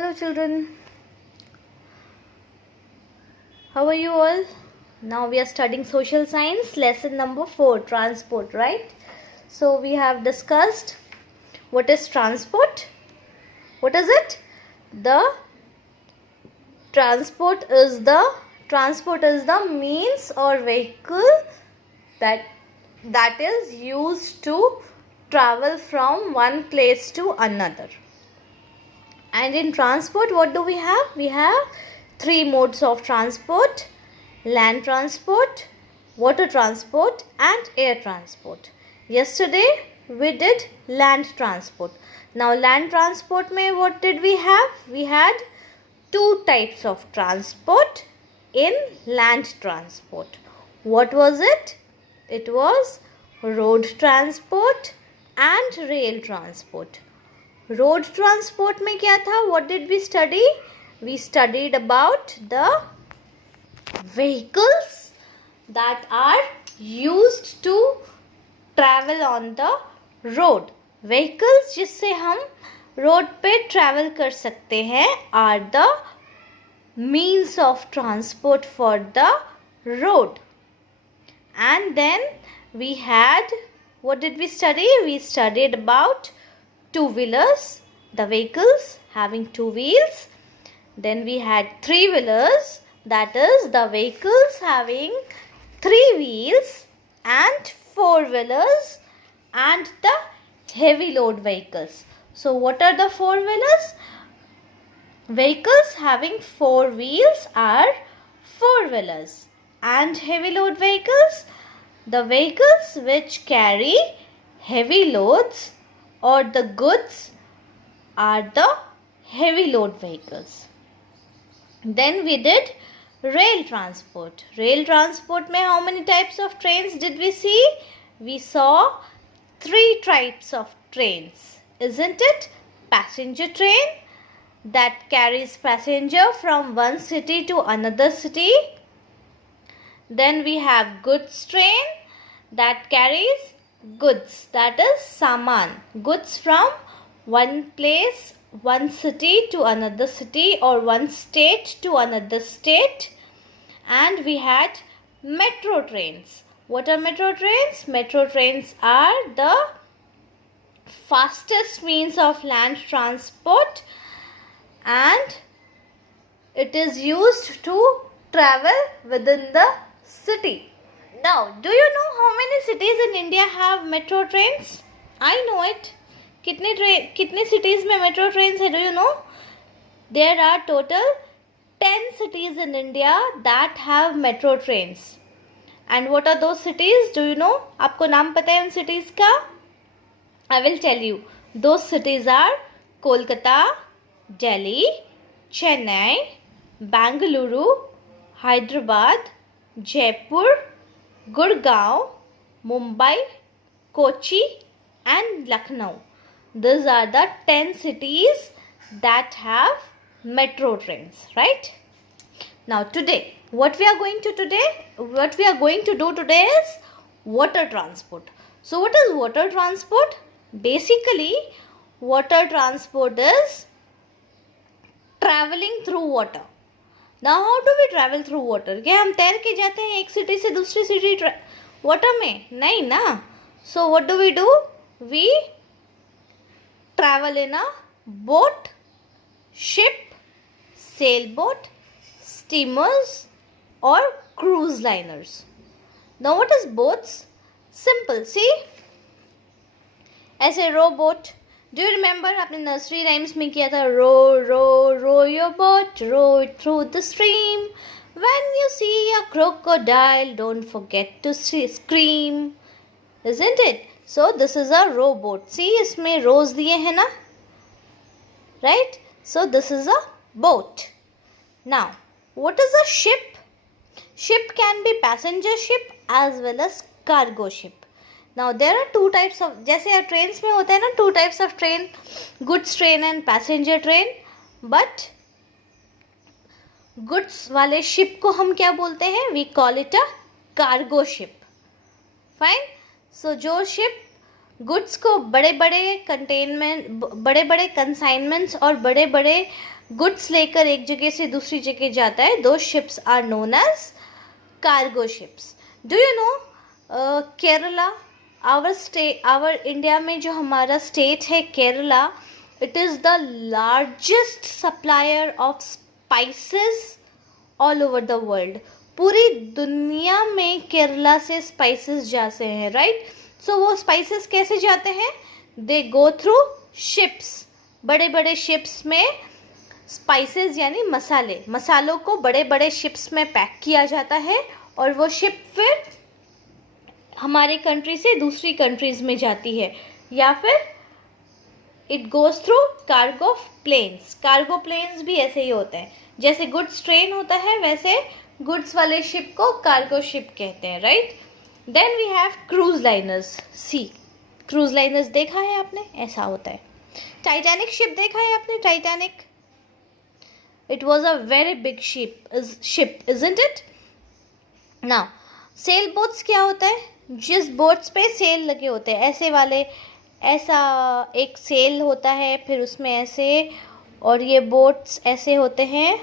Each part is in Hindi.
Hello children, how are you all? Now we are studying social science lesson number 4, transport, right? So we have discussed what is transport. What is it? The transport is the means or vehicle that is used to travel from one place to another. And in transport, what do we have? We have 3 modes of transport: land transport, water transport and air transport. Yesterday we did land transport. Now land transport mein what did we have? We had 2 types of transport in land transport. What was it? It was road transport and rail transport. Road transport में क्या था? What did we study? We studied about the vehicles that are used to travel on the road. Vehicles जिससे हम रोड पे ट्रैवल कर सकते हैं are the means of transport for the road. And then we had, what did we study? We studied about two-wheelers, the vehicles having 2 wheels. Then we had 3-wheelers, that is the vehicles having 3 wheels, and 4-wheelers and the heavy load vehicles. So what are the 4-wheelers? Vehicles having 4 wheels are 4-wheelers, and heavy load vehicles, the vehicles which carry heavy loads or the goods are the heavy load vehicles. Then we did rail transport. Rail transport mein how many types of trains did we see? We saw 3 types of trains, isn't it? Passenger train that carries passenger from one city to another city. Then we have goods train that carries goods, that is saman, goods from one place, one city to another city, or one state to another state. And we had metro trains. What are metro trains? Metro trains are the fastest means of land transport and it is used to travel within the city. Now, do you know how many cities in India have metro trains? I know it. कितने cities में metro trains है? Do you know? There are total 10 cities in India that have metro trains. And what are those cities? Do you know? आपको नाम पता है उन cities का? I will tell you. Those cities are Kolkata, Delhi, Chennai, Bangalore, Hyderabad, Jaipur, Gurgaon, Mumbai, Kochi and Lucknow. These are the 10 cities that have metro trains, right? Now today, what we are going to do today is water transport. So what is water transport? Basically, water transport is traveling through water. Now how do we travel through water? क्या हम तैर के जाते हैं एक सिटी से दूसरी सिटी वाटर में? नहीं ना. So what do? We travel in a boat, ship, sailboat, steamers or cruise liners. Now what is boats? Simple. See, ऐसे row boat. Do you remember आपने नर्सरी राइम्स में किया था? row your boat, row it through the stream. When you see a crocodile, don't forget to scream. Isn't it? So this is a row boat. See, इसमें rows दिए हैं ना? Right? So this is a boat. Now, what is a ship? Ship can be passenger ship as well as cargo ship. Now there are 2 types of, जैसे ट्रेन्स में होता है ना 2 types of train, goods train and passenger train. But goods वाले ship को हम क्या बोलते हैं? We call it a cargo ship. Fine. So जो ship goods को बड़े बड़े कंसाइनमेंट्स और बड़े बड़े गुड्स लेकर एक जगह से दूसरी जगह जाता है, दो ships are known as cargo ships. Do you know Kerala, our India में जो हमारा स्टेट है Kerala, it is the largest supplier of spices all over the world. पूरी दुनिया में केरला से स्पाइसेस जाते हैं, राइट. सो वो स्पाइसेस कैसे जाते हैं? दे गो थ्रू शिप्स. बड़े बड़े शिप्स में स्पाइसेस यानी मसालों को बड़े बड़े शिप्स में पैक किया जाता है और वो शिप फिर हमारे कंट्री से दूसरी कंट्रीज में जाती है, या फिर it goes through cargo planes. Cargo planes भी ऐसे ही होते हैं, जैसे गुड्स ट्रेन होता है वैसे गुड्स वाले शिप को कार्गो शिप कहते हैं, right. Then we have cruise liners. See, cruise liners देखा है आपने? ऐसा होता है. टाइटैनिक शिप देखा है आपने? Titanic, it was a very big ship, isn't it? Now sail boats क्या होता है? जिस बोट्स पे सेल लगे होते हैं, ऐसे वाले, ऐसा एक सेल होता है, फिर उसमें ऐसे, और ये बोट्स ऐसे होते हैं,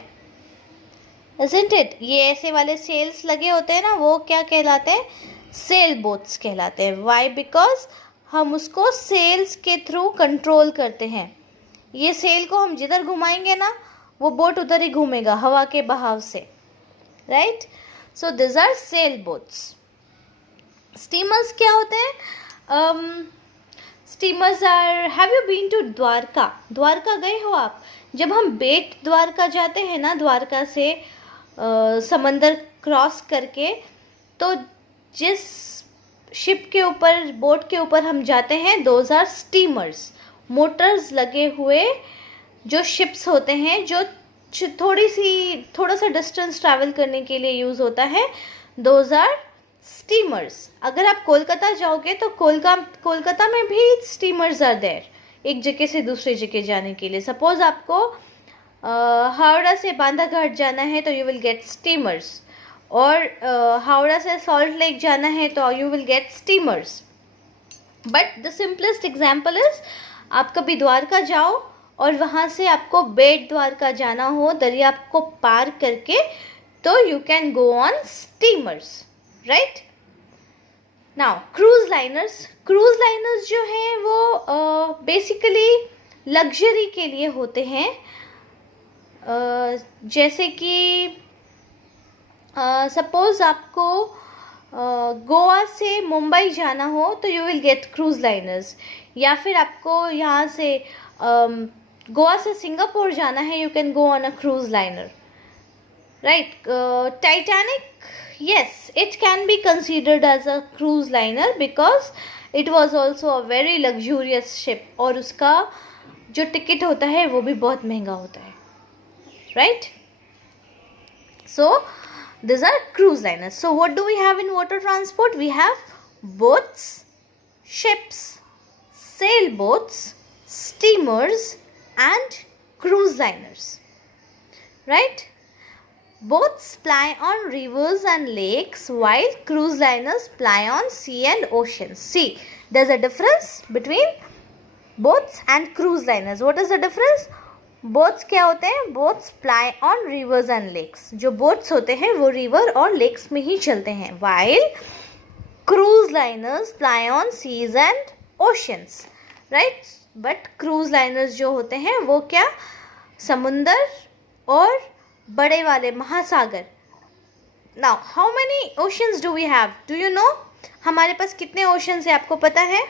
isn't it? ये ऐसे वाले सेल्स लगे होते हैं ना, वो क्या कहलाते हैं? सेल बोट्स कहलाते हैं. वाई? बिकॉज हम उसको सेल्स के थ्रू कंट्रोल करते हैं. ये सेल को हम जिधर घुमाएंगे ना, वो बोट उधर ही घूमेगा हवा के बहाव से, right. So this are sail boats. Steamers क्या होते हैं? Steamers are, have you been to Dwarka? Dwarka गए हो आप? जब हम बेट द्वारका जाते हैं ना, द्वारका से समंदर क्रॉस करके, तो जिस शिप के ऊपर, बोट के ऊपर हम जाते हैं, दोज आर स्टीमर्स. मोटर्स लगे हुए जो शिप्स होते हैं, जो थोड़ा सा डिस्टेंस ट्रैवल करने के लिए यूज़ होता है, दोज आर स्टीमर्स. अगर आप कोलकाता जाओगे तो कोलकाता में भी स्टीमर्स आर देयर, एक जगह से दूसरी जगह जाने के लिए. सपोज आपको हावड़ा से बांधाघाट जाना है तो यू विल गेट स्टीमर्स, और हावड़ा से सॉल्ट लेक जाना है तो you will get steamers. But the simplest example is, आप कभी द्वारका जाओ और वहाँ से आपको बेट द्वारका जाना हो दरिया को पार करके, तो you can go on steamers, right. Now cruise liners जो हैं वो बेसिकली लग्जरी के लिए होते हैं. जैसे कि सपोज आपको गोवा से मुंबई जाना हो तो you will get cruise liners, या फिर आपको यहाँ से गोवा से सिंगापुर जाना है, you can go on a cruise liner, right. Titanic, yes, it can be considered as a cruise liner because it was also a very luxurious ship, और उसका जो टिकट होता है वो भी बहुत महंगा होता है, right. So these are cruise liners. So what do we have in water transport? We have boats, ships, sailboats, steamers and cruise liners, right. Boats ply on rivers and lakes while cruise liners ply on sea and oceans. See, there's a difference between boats and cruise liners. What is the difference? Boats क्या होते हैं? Boats ply on rivers and lakes. जो boats होते हैं वो river और lakes में ही चलते हैं, while cruise liners ply on seas and oceans, right. But cruise liners जो होते हैं वो क्या? समुंदर और बड़े वाले महासागर. Now how many oceans do we have? Do you know हमारे पास कितने ओशंस है? आपको पता है?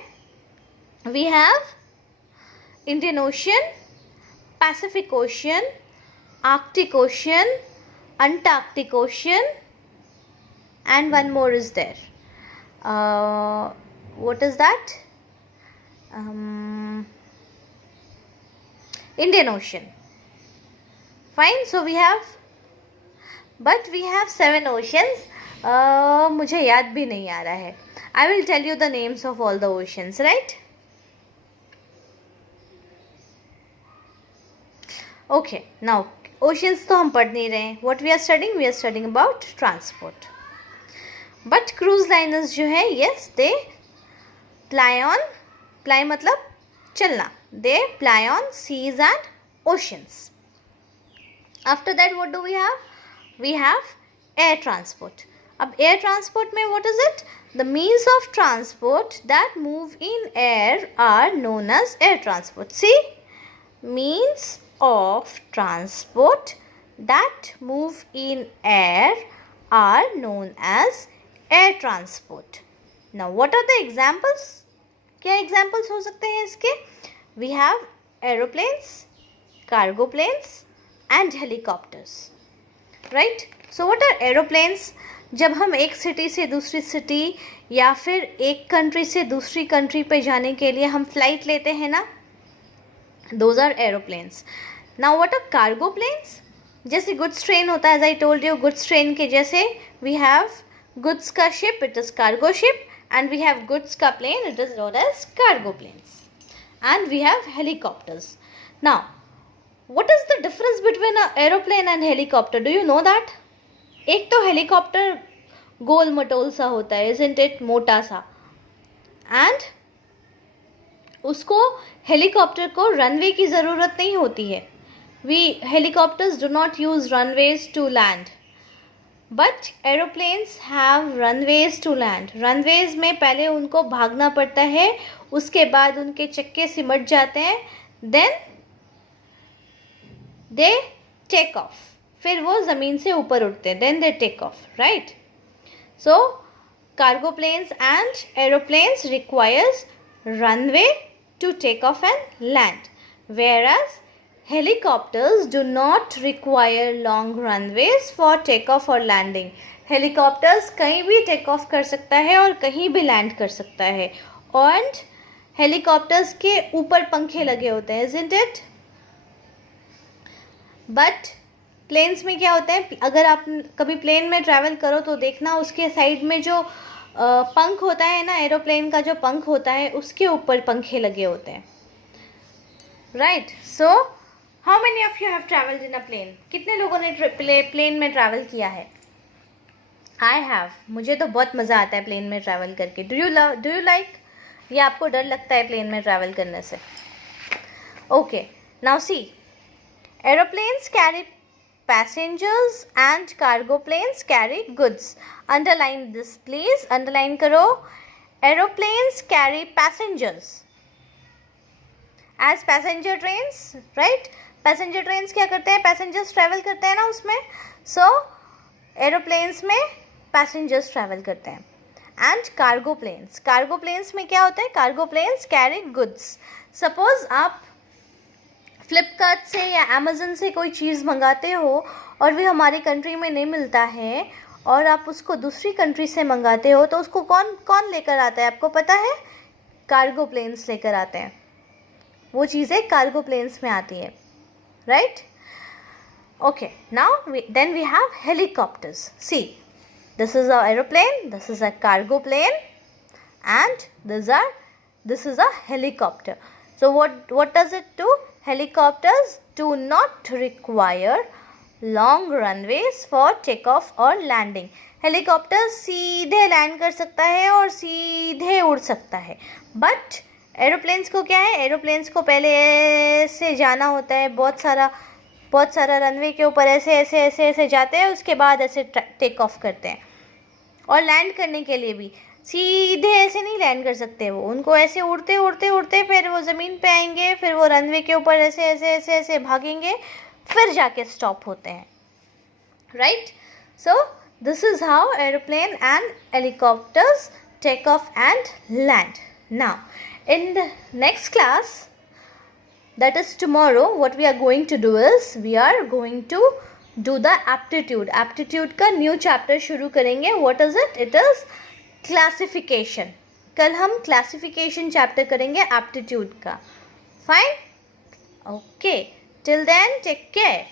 We have Indian ocean, Pacific ocean, Arctic ocean, Antarctic ocean, and one more is there. What is that? Indian Ocean. Fine, so we have 7 oceans. मुझे याद भी नहीं आ रहा है. I will tell you the names of all the oceans, right? Okay, now oceans तो हम पढ़ नहीं रहे हैं. What we are studying? We are studying about transport. But cruise liners जो है, yes, they ply मतलब चलना. They ply on seas and oceans. After that, what do we have? We have air transport. अब air transport में what is it? The means of transport that move in air are known as air transport. See, means of transport that move in air are known as air transport. Now, what are the examples? क्या examples हो सकते हैं इसके? We have aeroplanes, cargo planes and helicopters. Right? So what are aeroplanes? जब हम एक सिटी से दूसरी सिटी या फिर एक कंट्री से दूसरी कंट्री पे जाने के लिए हम फ्लाइट लेते हैं ना, those are aeroplanes. Now what are cargo planes? जैसे गुड्स ट्रेन होता है, as I told you, goods train के जैसे we have गुड्स का ship, it is cargo ship, and we have goods का plane, it is known as cargo planes. And we have helicopters. Now, what is the difference between an aeroplane and helicopter? Do you know that? एक तो हेलीकॉप्टर गोल मटोल सा होता है, isn't it? मोटा सा, and उसको हेलीकॉप्टर को रनवे की ज़रूरत नहीं होती है. Helicopters do not use runways to land, but aeroplanes have runways to land. Runways में पहले उनको भागना पड़ता है, उसके बाद उनके चक्के सिमट जाते हैं, then they take off. फिर वो ज़मीन से ऊपर उठते हैं, then they take off, right? So cargo planes and aeroplanes requires runway to take off and land, whereas helicopters do not require long runways for takeoff or landing. Helicopters कहीं भी take off कर सकता है और कहीं भी land कर सकता है, और helicopters के ऊपर पंखे लगे होते हैं, isn't it? But planes में क्या होता है, अगर आप कभी plane में travel करो तो देखना उसके साइड में जो पंख होता है ना, एरोप्लेन का जो पंख होता है उसके ऊपर पंखे लगे होते हैं, right? So how many of you have traveled in a plane? कितने लोगों ने प्लेन में ट्रैवल किया है? I have. मुझे तो बहुत मज़ा आता है प्लेन में ट्रैवल करके. Do you like? या आपको डर लगता है प्लेन में ट्रैवल करने से? Okay. Now see. Aeroplanes carry passengers and cargo planes carry goods. Underline this please. Underline करो. Aeroplanes carry passengers as passenger trains, right? Passenger trains क्या करते हैं? पैसेंजर्स ट्रैवल करते हैं ना उसमें. सो एरोप्लेन्स में पैसेंजर्स ट्रैवल करते हैं. एंड कार्गो प्लेन्स में क्या होता है? Cargo planes carry goods. Suppose आप फ्लिपकार्ट से या अमेज़न से कोई चीज़ मंगाते हो और वो हमारी कंट्री में नहीं मिलता है और आप उसको दूसरी कंट्री से मंगाते हो, तो उसको कौन लेकर आता है? आपको पता है? कार्गो प्लेन्स लेकर आते हैं. वो चीज़ें कार्गो प्लेन्स में आती है, right? Okay, now then we have helicopters. See, this is an aeroplane, this is a cargo plane, and this is a helicopter. So what does it do? Helicopters do not require long runways for takeoff or landing. Helicopter सीधे लैंड कर सकता है और सीधे उड़ सकता है, बट एरोप्लेन्स को क्या है? एरोप्लेन्स को पहले से जाना होता है, बहुत सारा रनवे के ऊपर ऐसे जाते हैं, उसके बाद ऐसे टेक ऑफ करते हैं. और लैंड करने के लिए भी सीधे ऐसे नहीं लैंड कर सकते वो, उनको ऐसे उड़ते फिर वो ज़मीन पे आएंगे, फिर वो रनवे के ऊपर ऐसे भागेंगे, फिर जाके स्टॉप होते हैं, right? So this is how aeroplane and helicopters take off and land. Now in the next class, that is tomorrow, what we are going to do is we are going to do the aptitude का new chapter शुरू करेंगे. what is it? It is classification. कल हम classification chapter करेंगे aptitude का. fine? okay, till then take care.